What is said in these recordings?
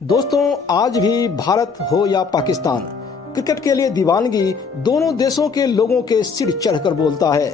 दोस्तों, आज भी भारत हो या पाकिस्तान, क्रिकेट के लिए दीवानगी दोनों देशों के लोगों के सिर चढ़कर बोलता है।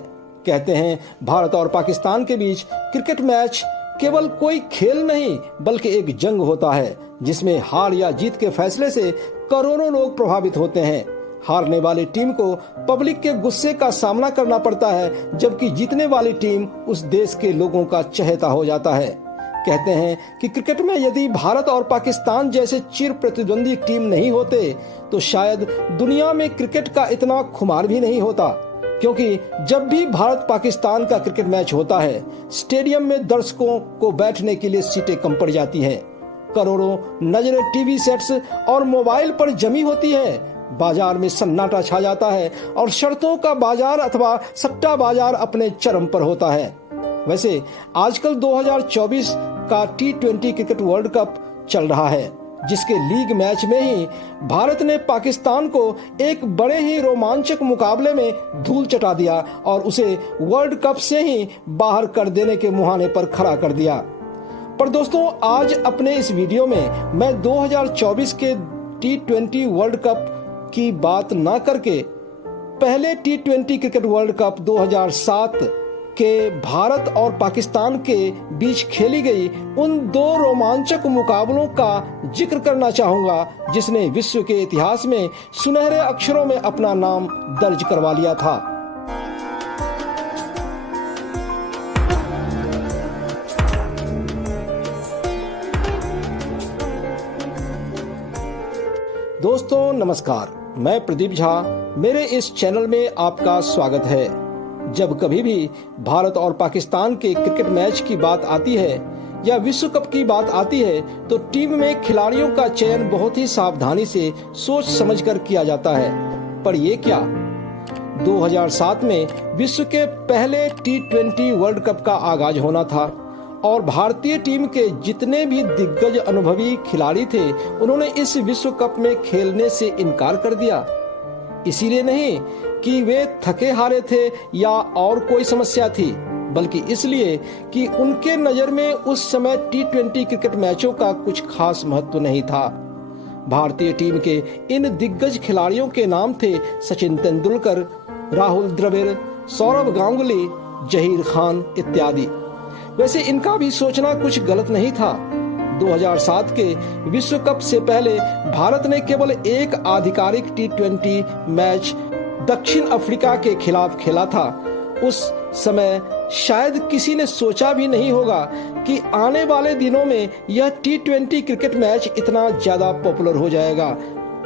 कहते हैं भारत और पाकिस्तान के बीच क्रिकेट मैच केवल कोई खेल नहीं बल्कि एक जंग होता है जिसमें हार या जीत के फैसले से करोड़ों लोग प्रभावित होते हैं। हारने वाली टीम को पब्लिक के गुस्से का सामना करना पड़ता है, जबकि जीतने वाली टीम उस देश के लोगों का चहेता हो जाता है। कहते हैं कि क्रिकेट में यदि भारत और पाकिस्तान जैसे चिर प्रतिद्वंदी टीम नहीं होते तो शायद दुनिया में क्रिकेट का इतना खुमार भी नहीं होता, क्योंकि जब भी भारत पाकिस्तान का क्रिकेट मैच होता है स्टेडियम में दर्शकों को बैठने के लिए सीटें कम पड़ जाती हैं। करोड़ों नजरें टीवी सेट्स और मोबाइल पर जमी होती है। बाजार में सन्नाटा छा जाता है और शर्तों का बाजार अथवा सट्टा बाजार अपने चरम पर होता है। वैसे आजकल 2024 का T20 क्रिकेट वर्ल्ड कप चल रहा है, जिसके लीग मैच में ही भारत ने पाकिस्तान को एक बड़े ही रोमांचक मुकाबले में धूल चटा दिया और उसे वर्ल्ड कप से ही बाहर कर देने के मुहाने पर खड़ा कर दिया। पर दोस्तों, आज अपने इस वीडियो में मैं 2024 के T20 वर्ल्ड कप की बात ना करके पहले T20 क्रिकेट वर्ल्ड कप 2007 के भारत और पाकिस्तान के बीच खेली गई उन दो रोमांचक मुकाबलों का जिक्र करना चाहूंगा, जिसने विश्व के इतिहास में सुनहरे अक्षरों में अपना नाम दर्ज करवा लिया था। दोस्तों नमस्कार, मैं प्रदीप झा। मेरे इस चैनल में आपका स्वागत है। जब कभी भी भारत और पाकिस्तान के क्रिकेट मैच की बात आती है या विश्व कप की बात आती है तो टीम में खिलाड़ियों का चयन बहुत ही सावधानी से सोच समझकर किया जाता है। पर ये क्या, 2007 में विश्व के पहले T20 वर्ल्ड कप का आगाज होना था और भारतीय टीम के जितने भी दिग्गज अनुभवी खिलाड़ी थे उन्होंने इस विश्व कप में खेलने से इनकार कर दिया। इसीलिए नहीं कि वे थके हारे थे या और कोई समस्या थी, बल्कि इसलिए कि उनके नजर में उस समय T20 क्रिकेट मैचों का कुछ खास महत्व नहीं था। भारतीय टीम के इन दिग्गज खिलाड़ियों के नाम थे सचिन तेंदुलकर, राहुल द्रविड़, सौरव गांगुली, जहीर खान इत्यादि। वैसे इनका भी सोचना कुछ गलत नहीं था। 2007 के विश्व कप से पहले भारत ने केवल एक आधिकारिक T20 मैच दक्षिण अफ्रीका के खिलाफ खेला था। उस समय शायद किसी ने सोचा भी नहीं होगा कि आने वाले दिनों में यह T20 क्रिकेट मैच इतना ज्यादा पॉपुलर हो जाएगा।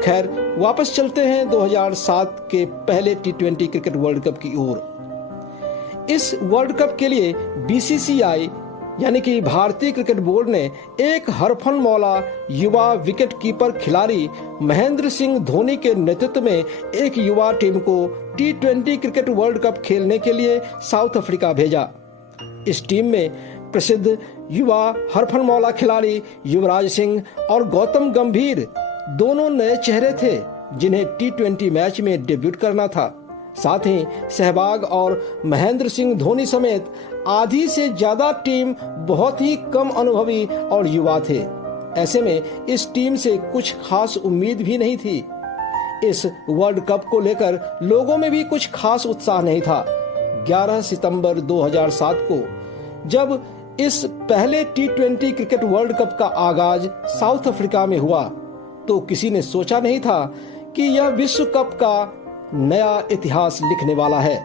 खैर, वापस चलते हैं 2007 के पहले T20 क्रिकेट वर्ल्ड कप की ओर। इस वर्ल्ड कप के लिए BCCI यानी कि भारतीय क्रिकेट बोर्ड ने एक हरफन मौला युवा विकेट कीपर खिलाड़ी महेंद्र सिंह धोनी के नेतृत्व में एक युवा टीम को T20 क्रिकेट वर्ल्ड कप खेलने के लिए साउथ अफ्रीका भेजा। इस टीम में प्रसिद्ध युवा हरफन मौला खिलाड़ी युवराज सिंह और गौतम गंभीर दोनों नए चेहरे थे जिन्हें T20 मैच में डेब्यूट करना था। साथ ही सहवाग और महेंद्र सिंह धोनी समेत आधी से ज्यादा टीम बहुत ही कम अनुभवी और युवा थे। ऐसे में इस टीम से कुछ खास उम्मीद भी नहीं थी। इस वर्ल्ड कप को लेकर लोगों में भी कुछ खास उत्साह नहीं था। 11 सितंबर 2007 को जब इस पहले T20 क्रिकेट वर्ल्ड कप का आगाज साउथ अफ्रीका में हुआ तो किसी ने सोचा नहीं था कि यह विश्व कप का नया इतिहास लिखने वाला है।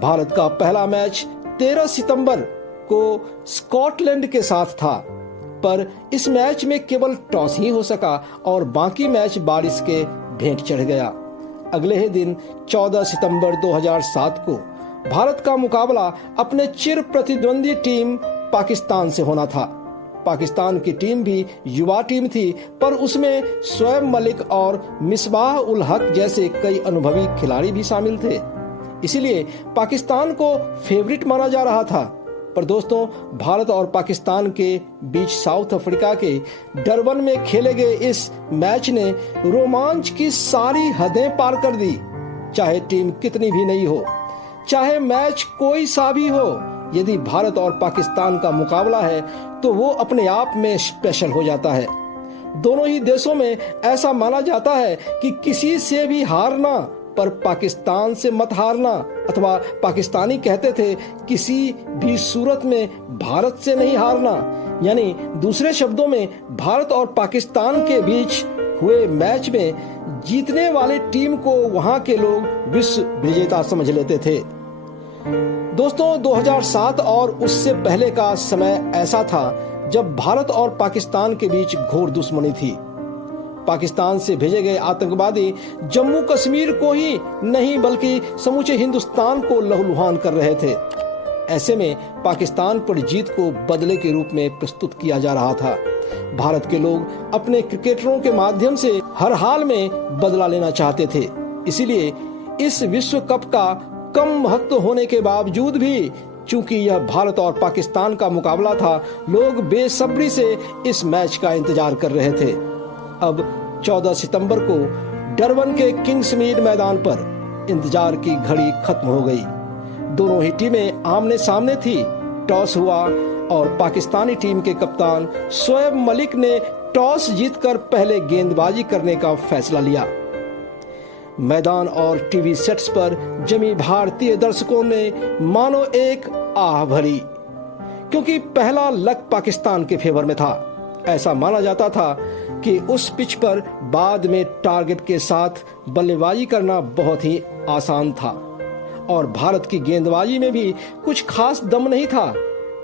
भारत का पहला मैच 13 सितंबर को स्कॉटलैंड के साथ था, पर इस मैच में केवल टॉस ही हो सका और बाकी मैच बारिश के भेंट चढ़ गया। अगले ही दिन 14 सितंबर 2007 को भारत का मुकाबला अपने चिर प्रतिद्वंदी टीम पाकिस्तान से होना था। पाकिस्तान की टीम भी युवा टीम थी, पर उसमें शोएब मलिक और मिसबाह उल हक जैसे कई अनुभवी खिलाड़ी भी शामिल थे। इसीलिए पाकिस्तान को फेवरिट माना जा रहा था। पर दोस्तों, भारत और पाकिस्तान के बीच साउथ अफ्रीका के डरबन में खेले गए इस मैच ने रोमांच की सारी हदें पार कर दी। चाहे टीम कितनी भी नई हो, चाहे मैच कोई सा भी हो, यदि भारत और पाकिस्तान का मुकाबला है तो वो अपने आप में स्पेशल हो जाता है। दोनों ही देशों में ऐसा माना जाता है कि किसी से भी हारना, पर पाकिस्तान से मत हारना, अथवा पाकिस्तानी कहते थे किसी भी सूरत में भारत से नहीं हारना। यानी दूसरे शब्दों में भारत और पाकिस्तान के बीच हुए मैच में जीतने वाली टीम को वहां के लोग विश्व विजेता समझ लेते थे। दोस्तों, 2007 और उससे पहले का समय ऐसा था जब भारत और पाकिस्तान के बीच घोर दुश्मनी थी। पाकिस्तान से भेजे गए आतंकवादी जम्मू कश्मीर को ही नहीं बल्कि समूचे हिंदुस्तान को लहूलुहान कर रहे थे। ऐसे में पाकिस्तान पर जीत को बदले के रूप में प्रस्तुत किया जा रहा था। भारत के लोग अपने क्रिकेटरों के माध्यम से हर हाल में बदला लेना चाहते थे। इसीलिए इस विश्व कप का कम महत्व होने के बावजूद भी, चूंकि यह भारत और पाकिस्तान का मुकाबला था, लोग बेसब्री से इस मैच का इंतजार कर रहे थे। अब 14 सितंबर को डरबन के किंग्समीड मैदान पर इंतजार की घड़ी खत्म हो गई। दोनों ही टीमें आमने सामने थी। टॉस हुआ और पाकिस्तानी टीम के कप्तान शोएब मलिक ने टॉस जीतकर पहले गेंदबाजी करने का फैसला लिया। मैदान और टीवी सेट्स पर जमी भारतीय दर्शकों ने मानो एक आह भरी, क्योंकि पहला लक पाकिस्तान के फेवर में था। ऐसा माना जाता था कि उस पिच पर बाद में टारगेट के साथ बल्लेबाजी करना बहुत ही आसान था और भारत की गेंदबाजी में भी कुछ खास दम नहीं था।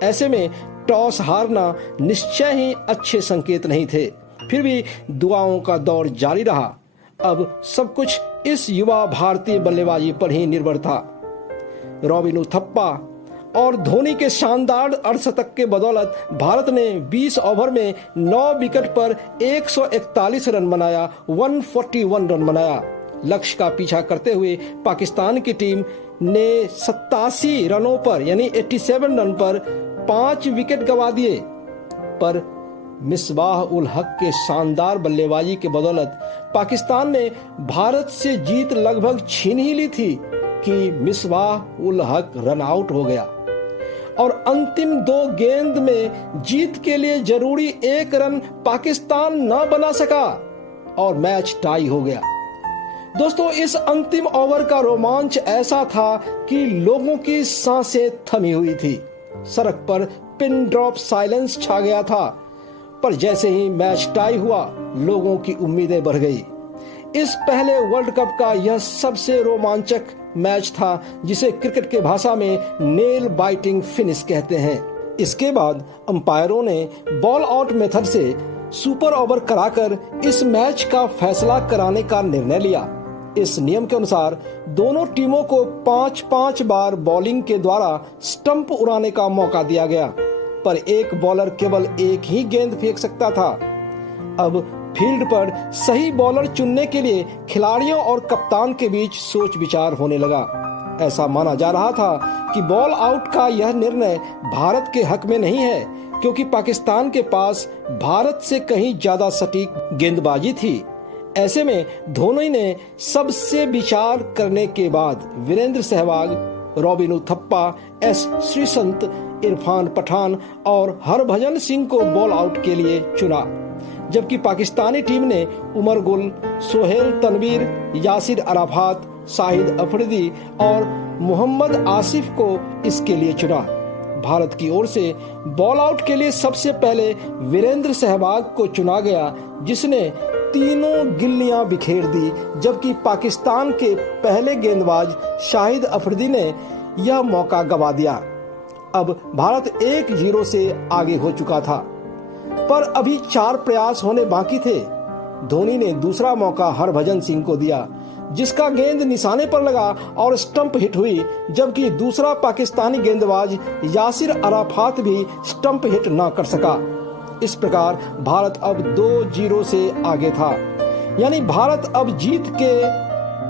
ऐसे में टॉस हारना निश्चय ही अच्छे संकेत नहीं थे। फिर भी दुआओं का दौर जारी रहा। अब सब कुछ इस युवा भारतीय बल्लेबाजी पर ही निर्भर था। रॉबिन उथप्पा और धोनी के शानदार अर्धशतक के बदौलत भारत ने 20 ओवर में 9 विकेट पर 141 रन बनाया, 141 रन बनाया। लक्ष्य का पीछा करते हुए पाकिस्तान की टीम ने 87 रनों पर यानी 87 रन पर 5 विकेट गंवा दिए। पर मिसबाह उल हक के शानदार बल्लेबाजी के बदौलत पाकिस्तान ने भारत से जीत लगभग छीन ही ली थी कि मिसबाह उल हक रन आउट हो गया और अंतिम 2 गेंद में जीत के लिए जरूरी 1 रन पाकिस्तान न बना सका और मैच टाई हो गया। दोस्तों, इस अंतिम ओवर का रोमांच ऐसा था कि लोगों की सांसें थमी हुई थी। सड़क पर पिन ड्रॉप साइलेंस छा गया था। पर जैसे ही मैच टाई हुआ, लोगों की उम्मीदें बढ़ गई। इस पहले वर्ल्ड कप का यह सबसे रोमांचक मैच था जिसे क्रिकेट के भाषा में नेल बाइटिंग फिनिश कहते हैं। इसके बाद अंपायरों ने बॉल आउट मेथड से सुपर ओवर कराकर इस मैच का फैसला कराने का निर्णय लिया। इस नियम के अनुसार दोनों टीमों को 5-5 बार बॉलिंग के द्वारा स्टंप उड़ाने का मौका दिया गया, पर एक बॉलर केवल एक ही गेंद फेंक सकता था। अब फील्ड पर सही बॉलर चुनने के लिए खिलाड़ियों और कप्तान के बीच सोच विचार होने लगा। ऐसा माना जा रहा था कि बॉल आउट का यह निर्णय भारत के हक में नहीं है, क्योंकि पाकिस्तान के पास भारत से कहीं ज्यादा सटीक गेंदबाजी थी। ऐसे में धोनी ने सबसे विचार करने के बाद वीरेंद्र सहवाग, रॉबिन उथप्पा, एस श्रीसंत, इरफान पठान और हरभजन सिंह को बॉल आउट के लिए चुना, जबकि पाकिस्तानी टीम ने उमर गुल, सोहेल तनवीर, यासिर अराफात, शाहिद अफरीदी और मोहम्मद आसिफ को इसके लिए चुना। भारत की ओर से बॉल आउट के लिए सबसे पहले वीरेंद्र सहवाग को चुना गया, जिसने तीनों गिल्लियां बिखेर दी, जबकि पाकिस्तान के पहले गेंदबाज शाहिद अफरीदी ने यह मौका गंवा दिया। अब भारत 1-0 से आगे हो चुका था, पर अभी 4 प्रयास होने बाकी थे। धोनी ने दूसरा मौका हरभजन सिंह को दिया, जिसका गेंद निशाने पर लगा और स्टंप हिट हुई, जबकि दूसरा पाकिस्तानी गेंदबाज यासिर अराफात भी स्टंप हिट न कर सका। इस प्रकार भारत अब 2-0 से आगे था, यानी भारत अब जीत के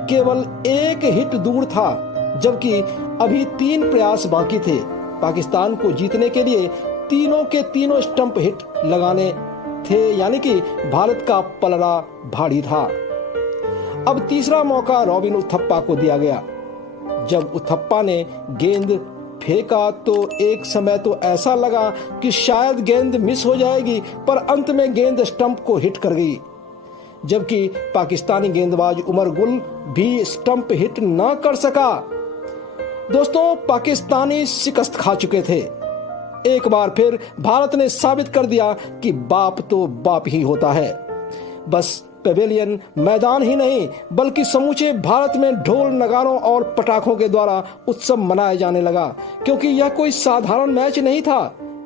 केवल 1 हिट दूर था, जबकि अभी 3 प्रयास बाकी थे। पाकिस्तान को जीतने के लिए तीनों के तीनों स्टंप हिट लगाने थे, यानी कि भारत का पलड़ा भारी था। अब तीसरा मौका रॉबिन उथप्पा को दिया गया। जब उथप्पा ने गेंद फेंका तो एक समय तो ऐसा लगा कि शायद गेंद मिस हो जाएगी, पर अंत में गेंद स्टंप को हिट कर गई, जबकि पाकिस्तानी गेंदबाज उमर गुल भी स्टंप हिट न कर सका। दोस्तों, पाकिस्तानी शिकस्त खा चुके थे। एक बार फिर भारत ने साबित कर दिया कि बाप तो बाप ही होता है। बस पेवेलियन मैदान ही नहीं बल्कि समूचे भारत में ढोल नगारों और पटाखों के द्वारा उत्सव मनाया जाने लगा, क्योंकि यह कोई साधारण मैच नहीं था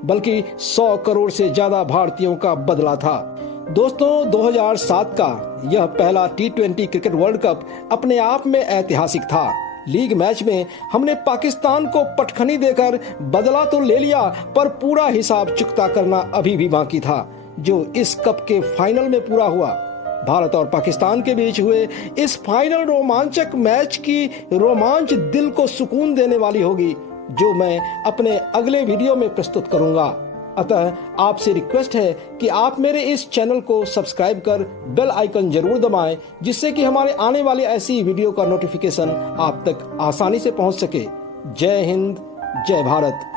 बल्कि 100 करोड़ से ज्यादा भारतीयों का बदला था। दोस्तों, 2007 का यह पहला T20 क्रिकेट वर्ल्ड कप अपने आप में ऐतिहासिक था। लीग मैच में हमने पाकिस्तान को पटखनी देकर बदला तो ले लिया, पर पूरा हिसाब चुकता करना अभी भी बाकी था, जो इस कप के फाइनल में पूरा हुआ। भारत और पाकिस्तान के बीच हुए इस फाइनल रोमांचक मैच की रोमांच दिल को सुकून देने वाली होगी, जो मैं अपने अगले वीडियो में प्रस्तुत करूंगा। अतः आपसे रिक्वेस्ट है कि आप मेरे इस चैनल को सब्सक्राइब कर बेल आइकन जरूर दबाएं, जिससे कि हमारे आने वाली ऐसी वीडियो का नोटिफिकेशन आप तक आसानी से पहुंच सके। जय हिंद, जय भारत।